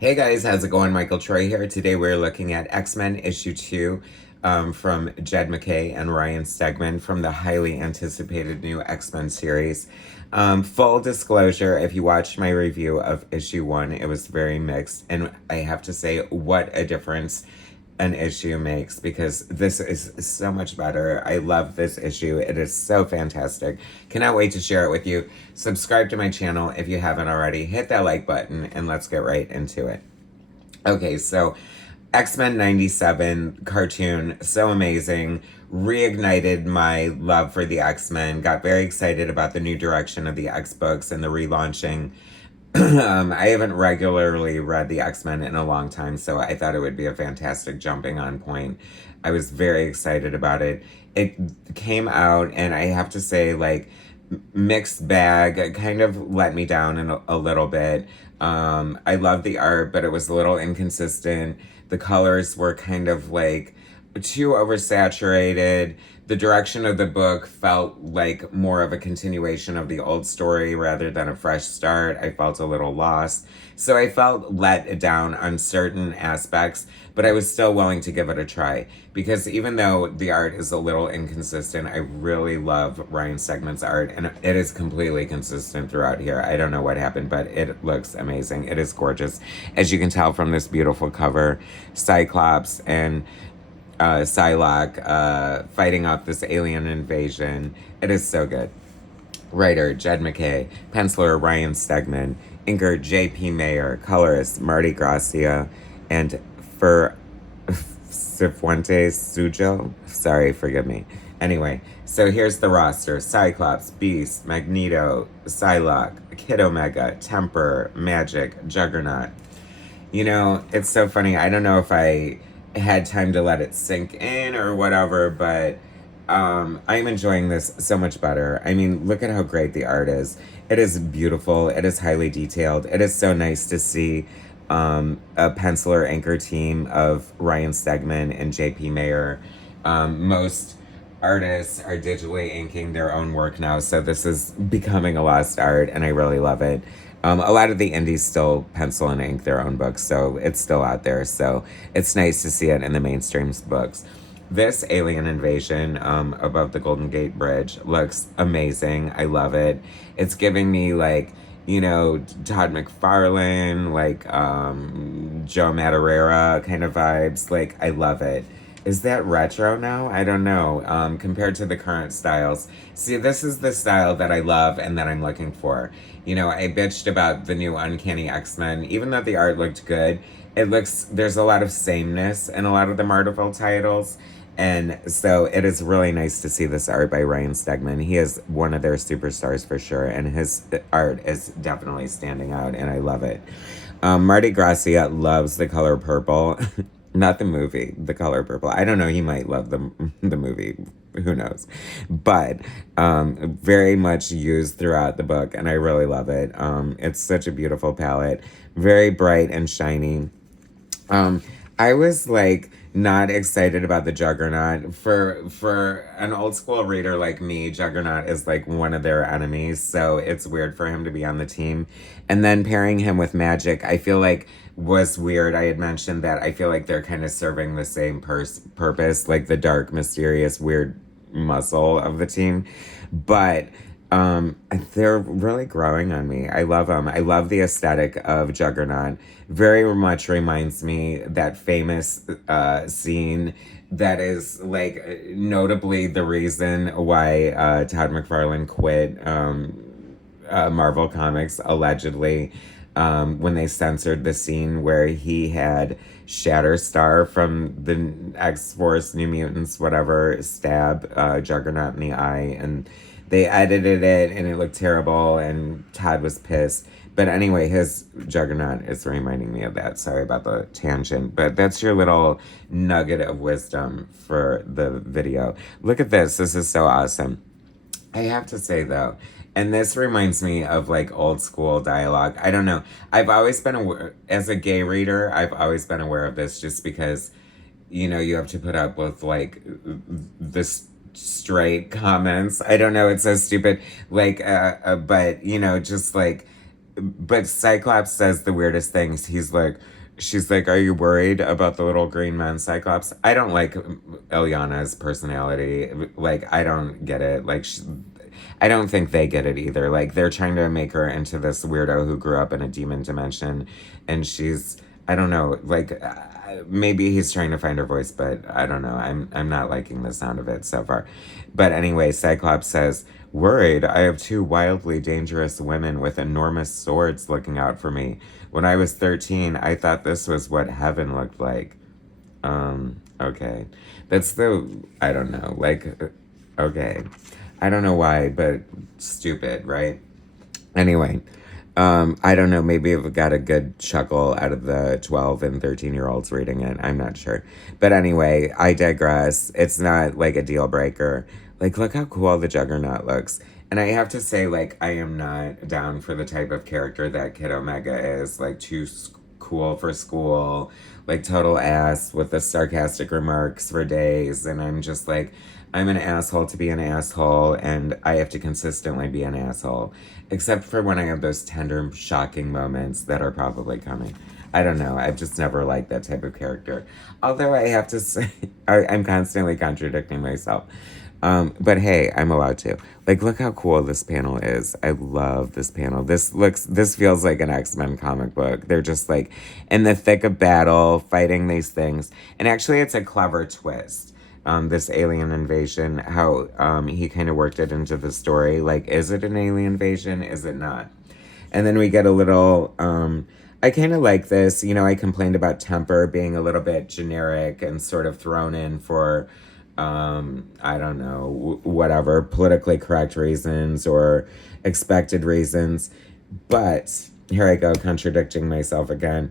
Hey guys, how's it going? Michael Troy here. Today we're looking at X-Men issue 2 from Jed MacKay and Ryan Stegman from the highly anticipated new X-Men series. Full disclosure, if you watched my review of issue 1, it was very mixed. And I have to say, what a difference an issue makes, because this is so much better. I love this issue. It is so fantastic. Cannot wait to share it with you. Subscribe to my channel if you haven't already. Hit that like button and let's get right into it. Okay, so X-Men 97 cartoon, so amazing. Reignited my love for the X-Men. Got very excited about the new direction of the X-Books and the relaunching. I haven't regularly read the X-Men in a long time, so I thought it would be a fantastic jumping on point. I was very excited about it. It came out, and I have to say, like, mixed bag. It kind of let me down in a little bit. I love the art, but it was a little inconsistent. The colors were kind of like too oversaturated. The direction of the book felt like more of a continuation of the old story rather than a fresh start. I felt a little lost. So I felt let down on certain aspects, but I was still willing to give it a try, because even though the art is a little inconsistent, I really love Ryan Stegman's art, and it is completely consistent throughout here. I don't know what happened, but it looks amazing. It is gorgeous. As you can tell from this beautiful cover, Cyclops and Psylocke fighting off this alien invasion. It is so good. Writer Jed MacKay, penciler Ryan Stegman, inker J.P. Mayer, colorist Marty Gracia, and for Cifuentes Sujo. Sorry, forgive me. Anyway, so here's the roster: Cyclops, Beast, Magneto, Psylocke, Kid Omega, Temper, Magic, Juggernaut. You know, it's so funny. I don't know if I had time to let it sink in or whatever, but I'm enjoying this so much better. I mean, look at how great the art is. It is beautiful. It is highly detailed. It is so nice to see a penciler anchor team of Ryan Stegman and J.P. Mayer. Most artists are digitally inking their own work now, so this is becoming a lost art, and I really love it. A lot of the indies still pencil and ink their own books, so it's still out there. So it's nice to see it in the mainstream books. This alien invasion above the Golden Gate Bridge looks amazing. I love it. It's giving me, like, you know, Todd McFarlane, like Joe Madureira kind of vibes. Like, I love it. Is that retro now? I don't know. Compared to the current styles. See, this is the style that I love and that I'm looking for. You know, I bitched about the new Uncanny X-Men. Even though the art looked good, there's a lot of sameness in a lot of the Marvel titles. And so it is really nice to see this art by Ryan Stegman. He is one of their superstars for sure, and his art is definitely standing out, and I love it. Marty Gracia loves the color purple. Not the movie, the color purple. I don't know, he might love the movie. Who knows? But very much used throughout the book, and I really love it. It's such a beautiful palette. Very bright and shiny. I was like not excited about the Juggernaut. For an old school reader like me, Juggernaut is like one of their enemies, so it's weird for him to be on the team. And then pairing him with Magic, I feel like was weird. I had mentioned that I feel like they're kind of serving the same purpose, like the dark, mysterious, weird muscle of the team. But they're really growing on me. I love them. I love the aesthetic of Juggernaut. Very much reminds me that famous scene that is like notably the reason why Todd McFarlane quit Marvel Comics, allegedly, when they censored the scene where he had Shatterstar from the X-Force, New Mutants, whatever, stab Juggernaut in the eye, and they edited it and it looked terrible, and Todd was pissed. But anyway, his Juggernaut is reminding me of that. Sorry about the tangent, but that's your little nugget of wisdom for the video. Look at this. This is so awesome. I have to say, though, and this reminds me of like old school dialogue. I don't know. I've always been aware, as a gay reader, I've always been aware of this, just because, you know, you have to put up with like this straight comments. I don't know. It's so stupid. Like, but, you know, just like but Cyclops says the weirdest things. She's like, are you worried about the little green man, Cyclops? I don't like Ilyana's personality. Like, I don't get it. Like, I don't think they get it either. Like, they're trying to make her into this weirdo who grew up in a demon dimension, and I don't know, like, maybe he's trying to find her voice, but I don't know. I'm not liking the sound of it so far. But anyway, Cyclops says, worried, I have two wildly dangerous women with enormous swords looking out for me. When I was 13, I thought this was what heaven looked like. Okay. I don't know, like, okay. I don't know why, but stupid, right? Anyway, I don't know, maybe I've got a good chuckle out of the 12 and 13-year-olds reading it. I'm not sure. But anyway, I digress. It's not like a deal breaker. Like, look how cool the Juggernaut looks. And I have to say, like, I am not down for the type of character that Kid Omega is. Like, too cool for school. Like, total ass with the sarcastic remarks for days. And I'm just like, I'm an asshole to be an asshole, and I have to consistently be an asshole. Except for when I have those tender, shocking moments that are probably coming. I don't know. I've just never liked that type of character. Although I have to say, I'm constantly contradicting myself. But hey, I'm allowed to. Like, look how cool this panel is. I love this panel. This feels like an X-Men comic book. They're just like in the thick of battle, fighting these things. And actually, it's a clever twist. This alien invasion, how he kind of worked it into the story. Like, is it an alien invasion? Is it not? And then we get a little, I kind of like this. You know, I complained about Temper being a little bit generic and sort of thrown in for, I don't know, whatever, politically correct reasons or expected reasons. But here I go, contradicting myself again.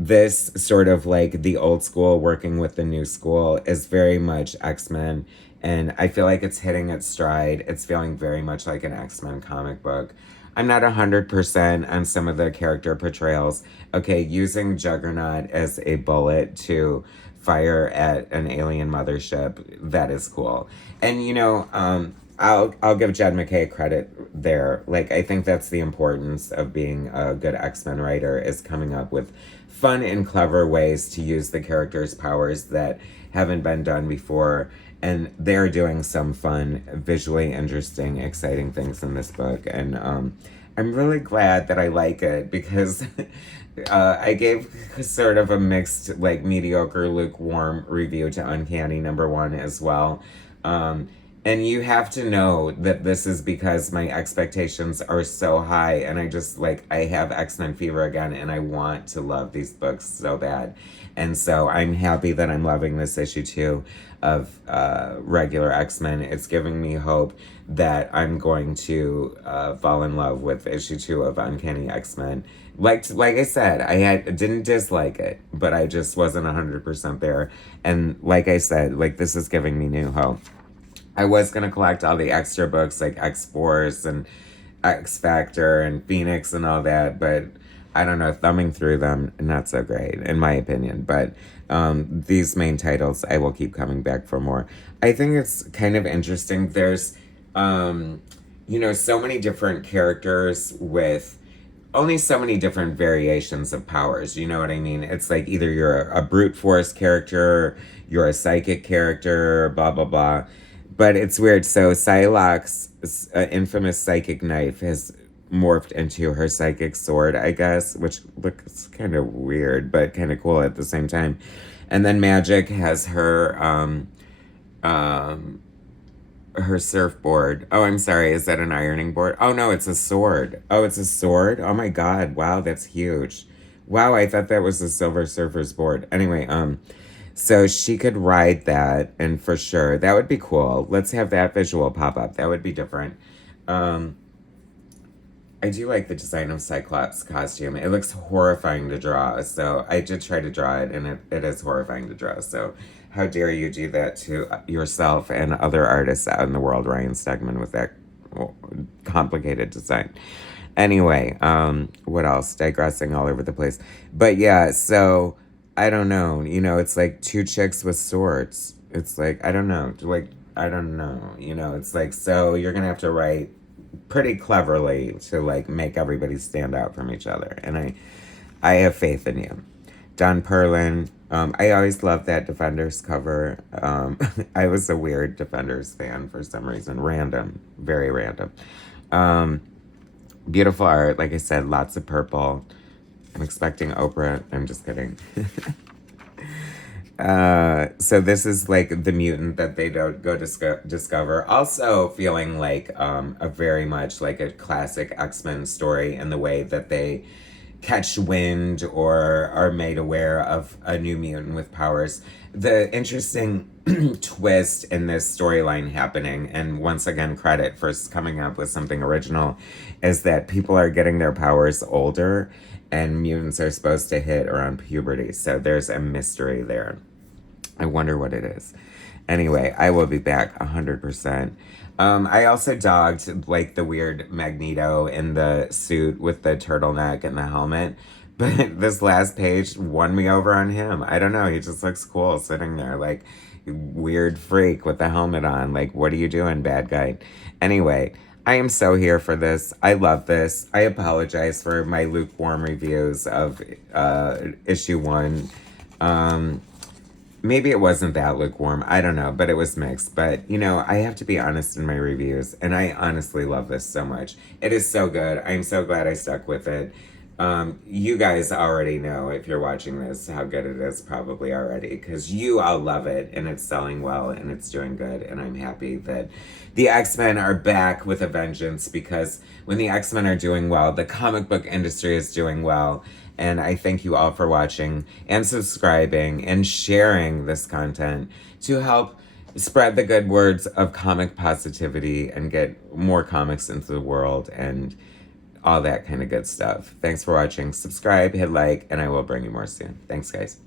This sort of like the old school working with the new school is very much X-Men. And I feel like it's hitting its stride. It's feeling very much like an X-Men comic book. I'm not 100% on some of the character portrayals. Okay, using Juggernaut as a bullet to fire at an alien mothership, that is cool. And you know, I'll give Jed MacKay credit there. Like, I think that's the importance of being a good X-Men writer, is coming up with fun and clever ways to use the characters' powers that haven't been done before. And they're doing some fun, visually interesting, exciting things in this book. And I'm really glad that I like it, because I gave sort of a mixed, like, mediocre, lukewarm review to Uncanny #1 as well. And you have to know that this is because my expectations are so high, and I have X-Men fever again, and I want to love these books so bad. And so I'm happy that I'm loving this issue 2 of regular X-Men. It's giving me hope that I'm going to fall in love with issue 2 of Uncanny X-Men. Like I said, didn't dislike it, but I just wasn't 100% there. And like I said, like, this is giving me new hope. I was going to collect all the extra books like X-Force and X-Factor and Phoenix and all that, but I don't know, thumbing through them, not so great, in my opinion. But these main titles, I will keep coming back for more. I think it's kind of interesting. There's, so many different characters with only so many different variations of powers. You know what I mean? It's like either you're a brute force character, you're a psychic character, blah, blah, blah. But it's weird. So Psylocke's infamous psychic knife has morphed into her psychic sword, I guess, which looks kind of weird, but kind of cool at the same time. And then Magic has her surfboard. Oh, I'm sorry. Is that an ironing board? Oh, no, it's a sword. Oh, it's a sword? Oh, my God. Wow, that's huge. Wow, I thought that was a Silver Surfer's board. Anyway, so she could ride that, and for sure, that would be cool. Let's have that visual pop up. That would be different. I do like the design of Cyclops' costume. It looks horrifying to draw, so I did try to draw it, and it is horrifying to draw. So how dare you do that to yourself and other artists out in the world, Ryan Stegman, with that complicated design. Anyway, what else? Digressing all over the place. But yeah, so I don't know. You know, it's like two chicks with swords. It's like, I don't know. Like, I don't know. You know, it's like, so you're going to have to write pretty cleverly to like make everybody stand out from each other. And I have faith in you. Don Perlin. I always loved that Defenders cover. I was a weird Defenders fan for some reason. Random. Very random. Beautiful art. Like I said, lots of purple. I'm expecting Oprah. I'm just kidding. So this is like the mutant that they don't go discover. Also feeling like a very much like a classic X-Men story in the way that they catch wind or are made aware of a new mutant with powers. The interesting twist in this storyline happening, and once again credit for coming up with something original, is that people are getting their powers older and mutants are supposed to hit around puberty. So there's a mystery there. I wonder what it is. Anyway, I will be back 100%. I also dogged like the weird Magneto in the suit with the turtleneck and the helmet. But this last page won me over on him. I don't know. He just looks cool sitting there like weird freak with the helmet on. Like, what are you doing, bad guy? Anyway, I am so here for this. I love this. I apologize for my lukewarm reviews of issue 1. Maybe it wasn't that lukewarm. I don't know, but it was mixed. But, you know, I have to be honest in my reviews, and I honestly love this so much. It is so good. I'm so glad I stuck with it. You guys already know, if you're watching this, how good it is probably already, because you all love it, and it's selling well, and it's doing good, and I'm happy that the X-Men are back with a vengeance, because when the X-Men are doing well, the comic book industry is doing well. And I thank you all for watching and subscribing and sharing this content to help spread the good words of comic positivity and get more comics into the world and all that kind of good stuff. Thanks for watching. Subscribe, hit like, and I will bring you more soon. Thanks, guys.